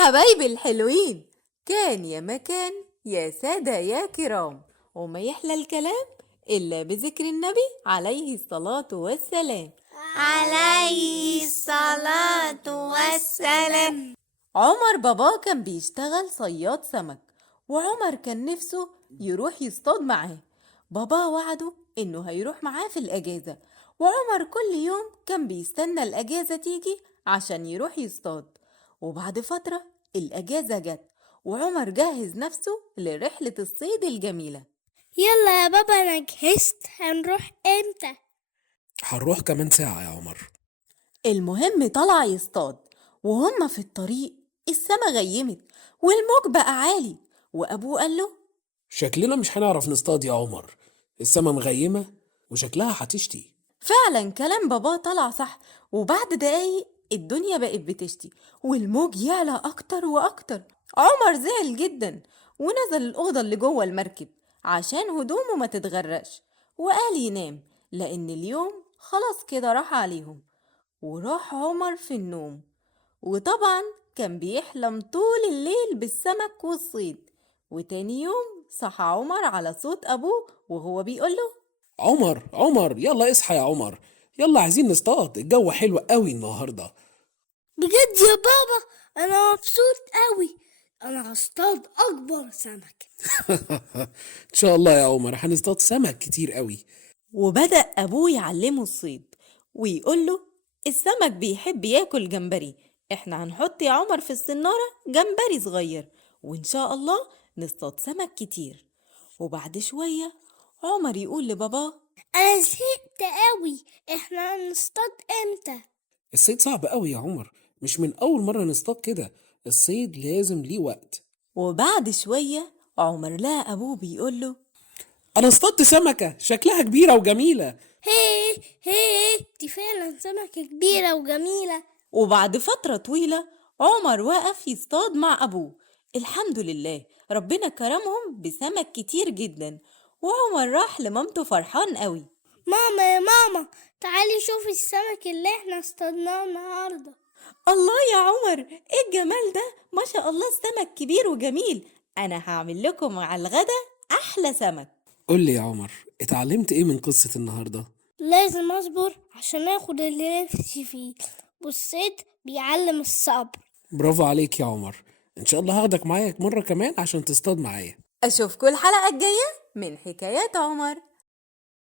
حبايبي الحلوين، كان يا مكان يا سادة يا كرام، وما يحلى الكلام إلا بذكر النبي عليه الصلاة والسلام. عليه الصلاة والسلام. عمر بابا كان بيشتغل صياد سمك، وعمر كان نفسه يروح يصطاد معاه. بابا وعده إنه هيروح معاه في الأجازة، وعمر كل يوم كان بيستنى الأجازة تيجي عشان يروح يصطاد. وبعد فترة الأجازة جت، وعمر جهز نفسه لرحلة الصيد الجميلة. يلا يا بابا أنا جهزت، هنروح امتى؟ هنروح كمان ساعة يا عمر. المهم طلع يصطاد، وهم في الطريق السما غيمت والموج بقى عالي، وأبوه قال له: شكلنا مش هنعرف نصطاد يا عمر، السما مغيمة وشكلها هتشتي. فعلا كلام بابا طلع صح، وبعد دقايق الدنيا بقت بتشتي والموج يعلى أكتر وأكتر. عمر زعل جدا ونزل الأوضة اللي جوه المركب عشان هدومه ما تتغرقش، وقال ينام لأن اليوم خلاص كده راح عليهم. وراح عمر في النوم، وطبعا كان بيحلم طول الليل بالسمك والصيد. وتاني يوم صحى عمر على صوت أبوه وهو بيقوله: عمر عمر يلا اصحى يا عمر، يلا عايزين نصطاد، الجو حلو قوي النهاردة. بجد يا بابا أنا مبسوط قوي، أنا هصطاد أكبر سمك. ان شاء الله يا عمر هنصطاد سمك كتير قوي. وبدأ أبوه يعلمه الصيد ويقوله: السمك بيحب ياكل جمبري، احنا هنحط يا عمر في السنارة جمبري صغير، وإن شاء الله نصطاد سمك كتير. وبعد شوية عمر يقول لباباه: أنا زهقت قوي، إحنا هنصطاد امتى؟ الصيد صعب قوي يا عمر، مش من اول مرة نصطاد كده، الصيد لازم ليه وقت. وبعد شوية عمر لقى أبوه بيقوله: انا اصطادت سمكة شكلها كبيرة وجميلة. هي هي دي فعلا سمكة كبيرة وجميلة. وبعد فترة طويلة عمر وقف يصطاد مع أبوه. الحمد لله ربنا كرمهم بسمك كتير جدا، وعمر راح لمامته فرحان قوي. ماما يا ماما، تعالي شوفي السمك اللي احنا اصطادناه النهاردة. الله يا عمر، ايه الجمال ده، ما شاء الله السمك كبير وجميل. أنا هعمل لكم على الغدا أحلى سمك. قول لي يا عمر، اتعلمت ايه من قصة النهاردة؟ لازم اصبر عشان اخد اللي نفسي فيه، والصيد بيعلم الصبر. برافو عليك يا عمر، ان شاء الله هاخدك معايا مرة كمان عشان تصطاد معايا. أشوفكوا الحلقة الجاية من حكايات عمر.